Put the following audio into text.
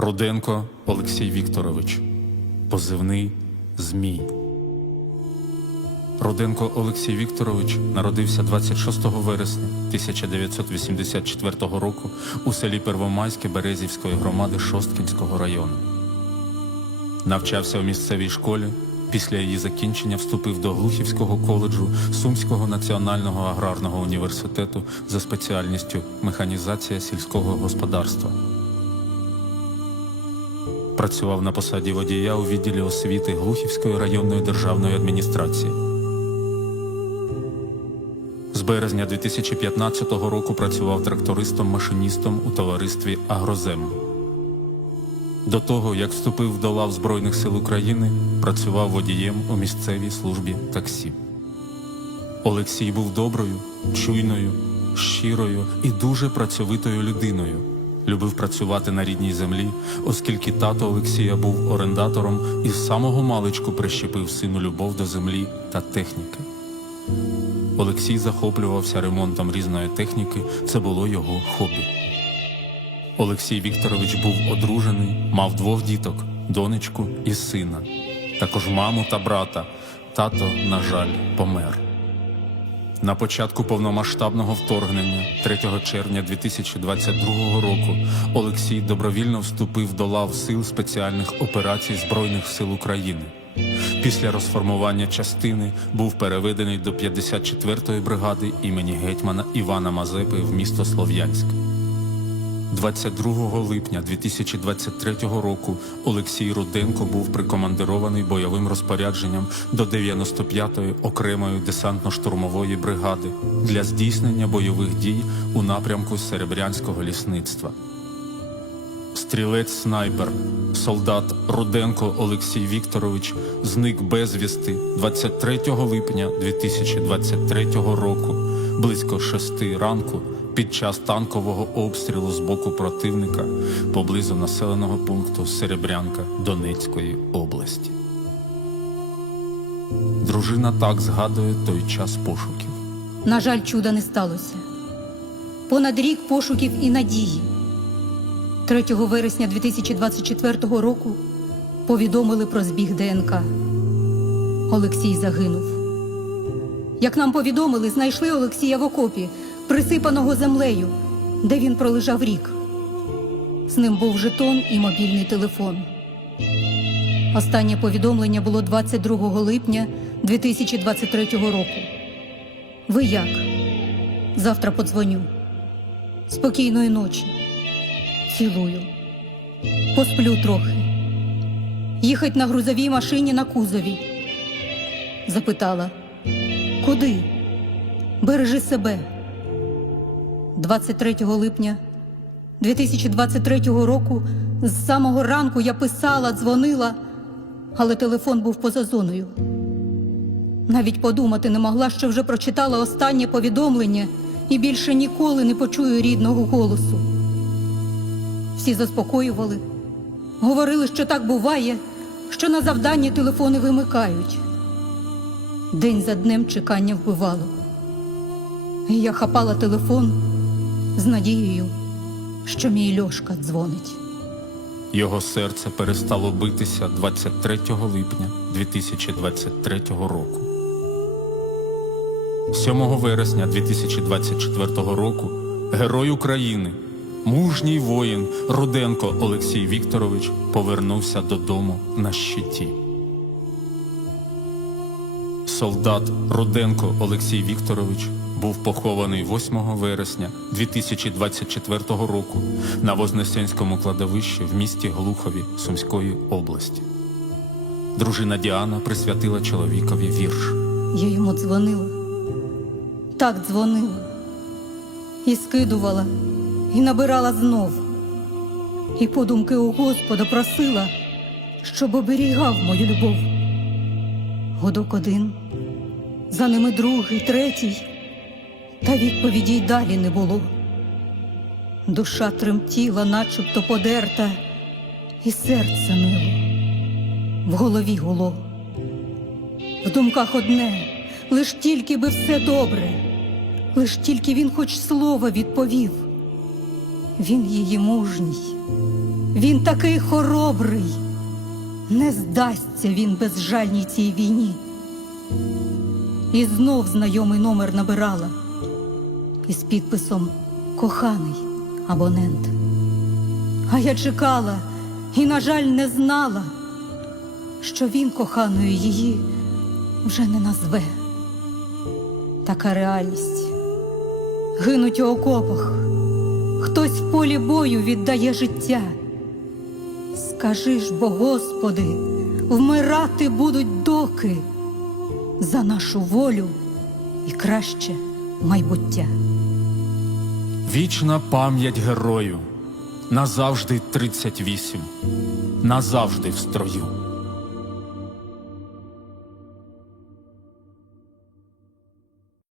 Руденко Олексій Вікторович, позивний Змій. Руденко Олексій Вікторович народився 26 вересня 1984 року у селі Первомайське Березівської громади Шосткінського району. Навчався у місцевій школі. Після її закінчення вступив до Глухівського коледжу Сумського національного аграрного університету за спеціальністю механізація сільського господарства. Працював на посаді водія у відділі освіти Глухівської районної державної адміністрації. З березня 2015 року працював трактористом-машиністом у товаристві Агрозем. До того, як вступив до лав Збройних сил України, працював водієм у місцевій службі таксі. Олексій був доброю, чуйною, щирою і дуже працьовитою людиною. Любив працювати на рідній землі, оскільки тато Олексія був орендатором і з самого маличку прищепив сину любов до землі та техніки. Олексій захоплювався ремонтом різної техніки, це було його хобі. Олексій Вікторович був одружений, мав двох діток, донечку і сина, також маму та брата. Тато, на жаль, помер. На початку повномасштабного вторгнення, 3 червня 2022 року, Олексій добровільно вступив до лав сил спеціальних операцій Збройних сил України. Після розформування частини був переведений до 54-ї бригади імені гетьмана Івана Мазепи в місто Слов'янськ. 22 липня 2023 року Олексій Руденко був прикомандирований бойовим розпорядженням до 95-ї окремої десантно-штурмової бригади для здійснення бойових дій у напрямку Серебрянського лісництва. Стрілець-снайпер, солдат Руденко Олексій Вікторович зник безвісти 23 липня 2023 року близько 6 ранку під час танкового обстрілу з боку противника поблизу населеного пункту Серебрянка Донецької області. Дружина так згадує той час пошуків. На жаль, чуда не сталося. Понад рік пошуків і надії. 3 вересня 2024 року повідомили про збіг ДНК. Олексій загинув. Як нам повідомили, знайшли Олексія в окопі, присипаного землею, де він пролежав рік. З ним був жетон і мобільний телефон. Останнє повідомлення було 22 липня 2023 року. Ви як? Завтра подзвоню. Спокійної ночі. Цілую. Посплю трохи. Їхать на грузовій машині на кузові. Запитала. Куди? Бережи себе. 23 липня 2023 року з самого ранку я писала, дзвонила, але телефон був поза зоною. Навіть подумати не могла, що вже прочитала останнє повідомлення і більше ніколи не почую рідного голосу. Всі заспокоювали, говорили, що так буває, що на завданні телефони вимикають. День за днем чекання вбивало. І я хапала телефон з надією, що мій Льошка дзвонить. Його серце перестало битися 23 липня 2023 року. 7 вересня 2024 року герой України, мужній воїн Руденко Олексій Вікторович повернувся додому на щиті. Солдат Руденко Олексій Вікторович був похований 8 вересня 2024 року на Вознесенському кладовищі в місті Глухові Сумської області. Дружина Діана присвятила чоловікові вірш. Я йому дзвонила, так дзвонила, і скидувала, і набирала знов. І подумки у Господа просила, щоб оберігав мою любов. Годок один, за ними другий, третій, та відповіді й далі не було. Душа тремтіла, начебто подерта, і серце нило, в голові гуло. В думках одне, лиш тільки би все добре, лиш тільки він хоч слова відповів. Він її мужній, Він такий хоробрий. Не здасться він безжальній цій війні. І знов знайомий номер набирала із підписом Коханий абонент. А я чекала і, на жаль, не знала, що він коханою її вже не назве. Така реальність. Гинуть у окопах, хтось в полі бою віддає життя. Скажи ж бо, Господи, вмирати будуть доки за нашу волю і краще майбуття. Вічна пам'ять герою. Назавжди 38. Назавжди в строю.